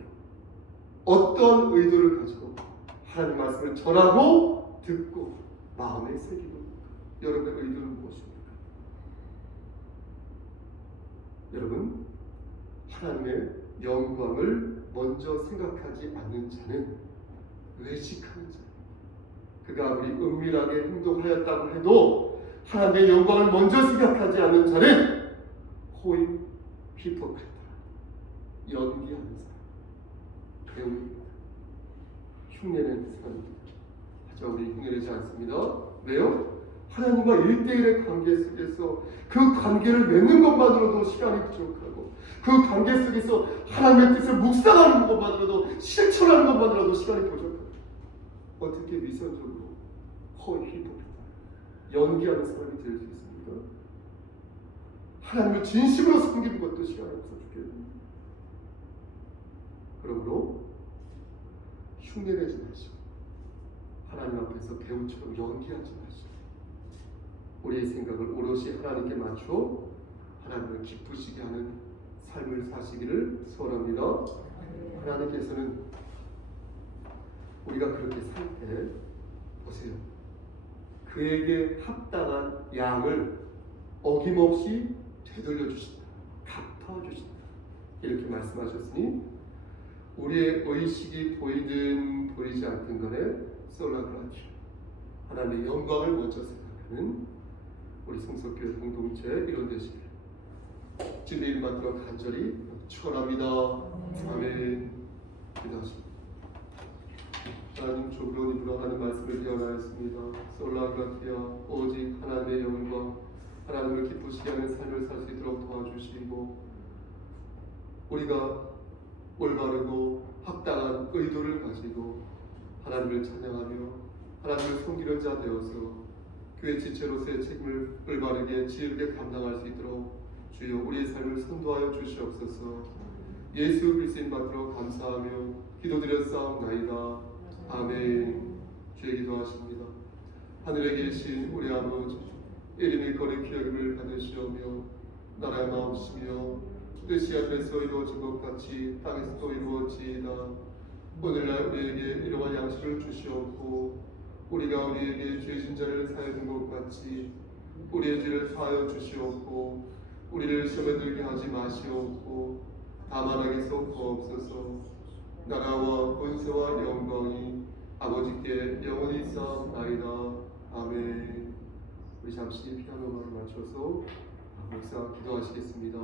어떠한 의도를 가지고 하나님 말씀을 전하고 듣고 마음에 새기고 있는가? 여러분의 의도는 무엇입니까? 여러분, 하나님의 영광을 먼저 생각하지 않는 자는 외식하는 자. 그가 아무리 은밀하게 행동하였다고 해도 하나님의 영광을 먼저 생각하지 않는 자는 호의 히포크리타, 연기하는 사람, 배우입니다. 흉내내는 사람입니다. 하지만 우리 흉내내지 않습니다. 왜요? 하나님과 1대1의 관계 속에서 그 관계를 맺는 것만으로도 시간이 부족하고 그 관계 속에서 하나님의 뜻을 묵상하는 것만으로도 실천하는 것만으로도 시간이 부족하고 어떻게 위선적으로 허위 히포크리타 연기하는 사람이 될 수 있습니까? 하나님을 진심으로 섬기는 것도 시간이 없어 죽겠습니다. 그러므로 흉내내지 마시고 하나님 앞에서 배우처럼 연기하지 마시고 우리의 생각을 오롯이 하나님께 맞추어 하나님을 기쁘시게 하는 삶을 사시기를 소원합니다. 하나님께서는 우리가 그렇게 살 때 보세요. 그에게 합당한 양을 어김없이 되돌려 주신다. 갚아 주신다. 이렇게 말씀하셨으니 우리의 의식이 보이든 보이지 않든 간에 솔라그라티아 하나님의 영광을 먼저 생각하는 우리 성석교회 공동체 이런 되시길 주님의 이름 받들어 간절히 축원합니다. 아멘. 기도하십니다. 하나님 좁은 입으로 하나님 말씀을 기원하였습니다. 솔라그라티아 오직 하나님의 영광 하나님을 기쁘시게 하는 삶을 살 수 있도록 도와주시고 우리가 올바르고 합당한 의도를 가지고 하나님을 찬양하며 하나님을 섬기는 자 되어서 교회 지체로서의 책임을 올바르게 지혜롭게 감당할 수 있도록 주여 우리의 삶을 선도하여 주시옵소서. 예수 그리스도인 받들어 감사하며 기도드렸사옵나이다. 아멘. 주의 기도하십니다. 하늘에 계신 우리 아버지 이름이 거룩히 여김을 받으시오며 나라의 마음이시며 뜻이 하늘에서 이루어진 것 같이 땅에서도 이루어지이다. 오늘날 우리에게 일용할 양식을 주시옵고 우리가 우리에게 죄진 자를 사하여 준 것 같이 우리의 죄를 사하여 주시옵고 우리를 시험에 들게 하지 마시옵고 다만 악에서 구하옵소서. 나라와 권세와 영광이 아버지께 영원히 있사옵나이다. 아멘. 우리 잠시 피아노 음악을 맞춰서 묵상 기도하시겠습니다.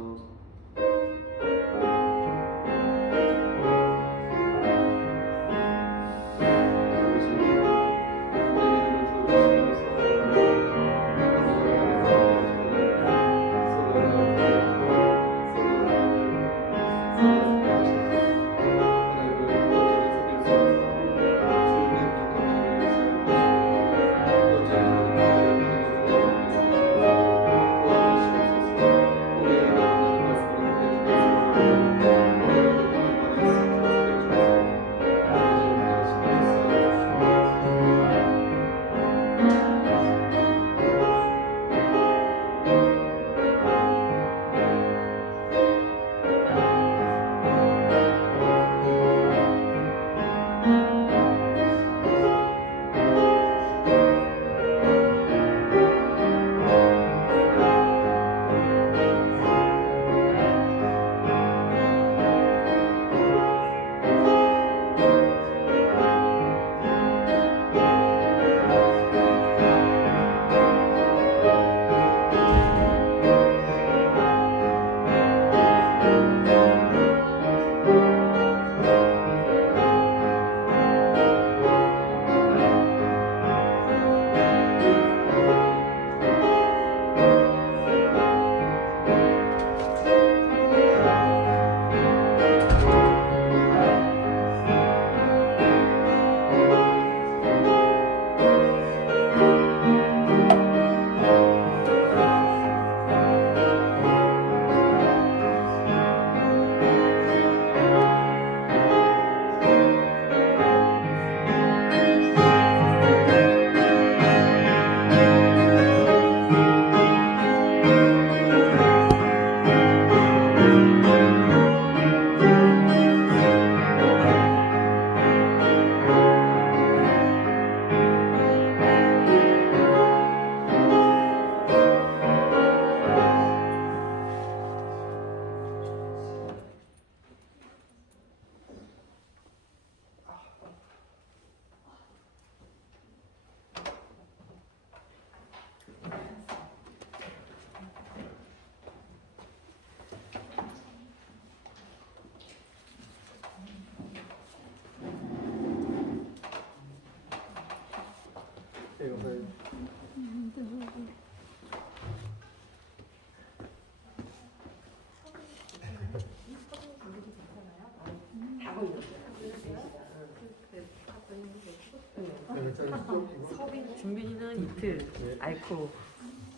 준빈이는 이틀 네. 앓고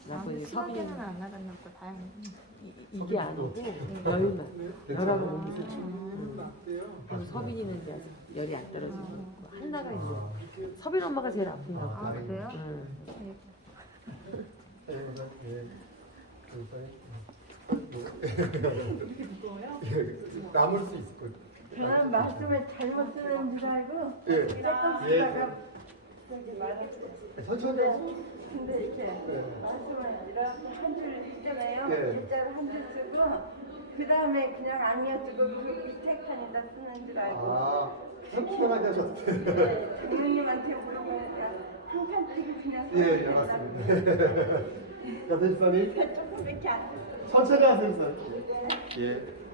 나고 이제 심하게는 서빈이는 안 나갔나 보다. 다행이네. 이게 안 오고 열만 열하고 몸이 좋죠. 그리고 서빈이는 이제 아직 열이 안 떨어지고 있고 한나가 이제 서빈 엄마가 제일 아픈가 보다. 아, 그래요? 응. 남을 수 있을 것 그냥 말씀을 잘못 쓰는 줄 알고 예. 조금 예. 쓰다가 저기 말했어요. 천천히 하세요. 근데 이렇게 말씀을 이렇게 한 줄 있잖아요. 네. 일자를 한 줄 쓰고 그 다음에 그냥 안 이어주고 그 밑에 칸에다 쓰는 줄 알고 아, 편하게 하셨대. 장모님한테 물어보니까 한 칸씩 그냥 예, 예, 써야 맞습니다. 된다고. 자, 대지사님. 조금밖에 안 천천히 하세요, 선생님. 예.